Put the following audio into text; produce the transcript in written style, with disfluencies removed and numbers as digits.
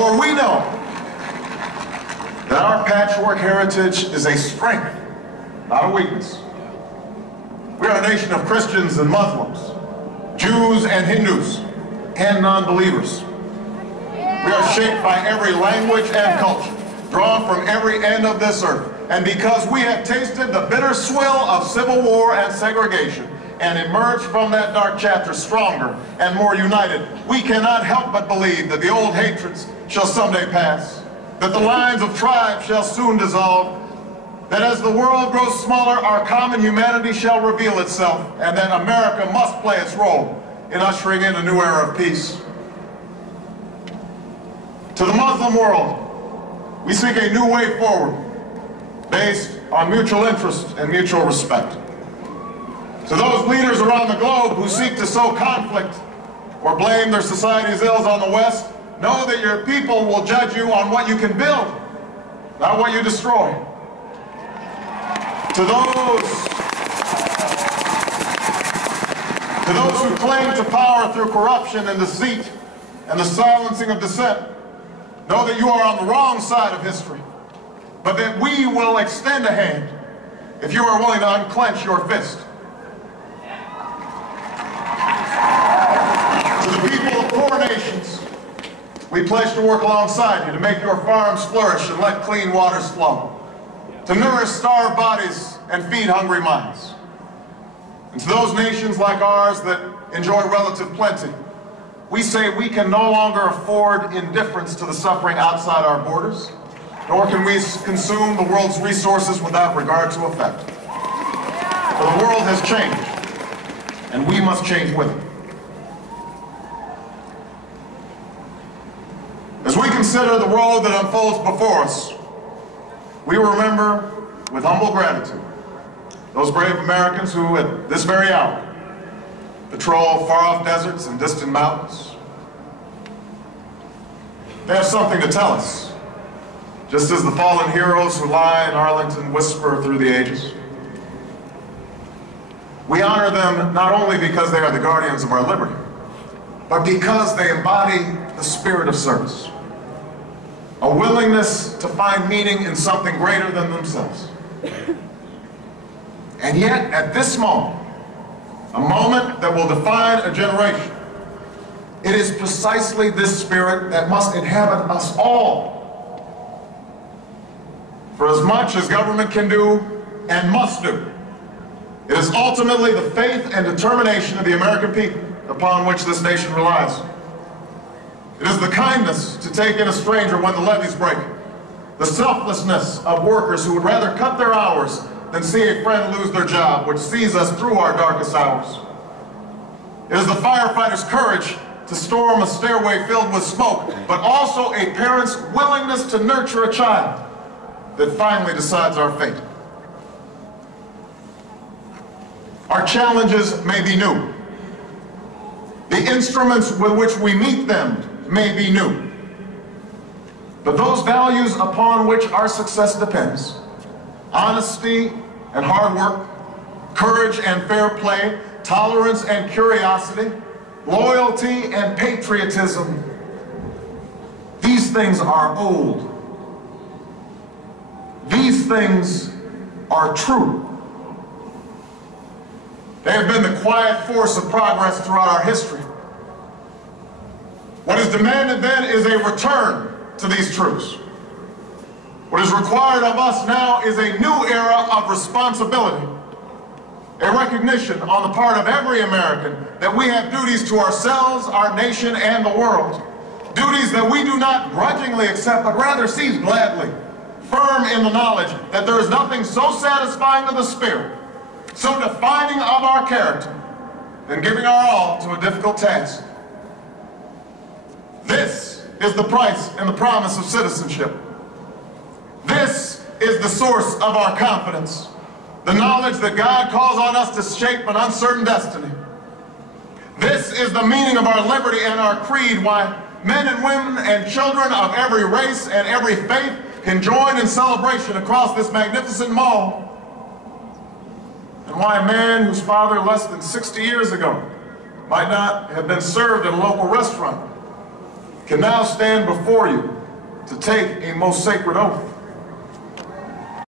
For we know that our patchwork heritage is a strength, not a weakness. We are a nation of Christians and Muslims, Jews and Hindus, and non-believers. We are shaped by every language and culture, drawn from every end of this earth. And because we have tasted the bitter swill of civil war and segregation, and emerged from that dark chapter stronger and more united, we cannot help but believe that the old hatreds shall someday pass, that the lines of tribes shall soon dissolve, that as the world grows smaller, our common humanity shall reveal itself, and that America must play its role in ushering in a new era of peace. To the Muslim world, we seek a new way forward based on mutual interest and mutual respect. To those leaders around the globe who seek to sow conflict or blame their society's ills on the West, know that your people will judge you on what you can build, not what you destroy. To those who cling to power through corruption and deceit and the silencing of dissent, know that you are on the wrong side of history, but that we will extend a hand if you are willing to unclench your fist. To the people of poor nations, we pledge to work alongside you to make your farms flourish and let clean waters flow, to nourish starved bodies and feed hungry minds. And to those nations like ours that enjoy relative plenty, we say we can no longer afford indifference to the suffering outside our borders, nor can we consume the world's resources without regard to effect. For the world has changed, and we must change with it. As we consider the road that unfolds before us, we remember with humble gratitude those brave Americans who, at this very hour, patrol far-off deserts and distant mountains. They have something to tell us, just as the fallen heroes who lie in Arlington whisper through the ages. We honor them not only because they are the guardians of our liberty, but because they embody the spirit of service, a willingness to find meaning in something greater than themselves. And yet, at this moment, a moment that will define a generation, it is precisely this spirit that must inhabit us all. For as much as government can do and must do, it is ultimately the faith and determination of the American people upon which this nation relies. It is the kindness to take in a stranger when the levees break, the selflessness of workers who would rather cut their hours than see a friend lose their job, which sees us through our darkest hours. It is the firefighter's courage to storm a stairway filled with smoke, but also a parent's willingness to nurture a child that finally decides our fate. Our challenges may be new. The instruments with which we meet them may be new. But those values upon which our success depends, honesty and hard work, courage and fair play, tolerance and curiosity, loyalty and patriotism, these things are old. These things are true. They have been the quiet force of progress throughout our history. What is demanded then is a return to these truths. What is required of us now is a new era of responsibility, a recognition on the part of every American that we have duties to ourselves, our nation, and the world. Duties that we do not grudgingly accept, but rather seize gladly, firm in the knowledge that there is nothing so satisfying to the spirit, so defining of our character, than giving our all to a difficult task. This is the price and the promise of citizenship. This is the source of our confidence, the knowledge that God calls on us to shape an uncertain destiny. This is the meaning of our liberty and our creed, why men and women and children of every race and every faith can join in celebration across this magnificent mall, and why a man whose father less than 60 years ago might not have been served in a local restaurant can now stand before you to take a most sacred oath.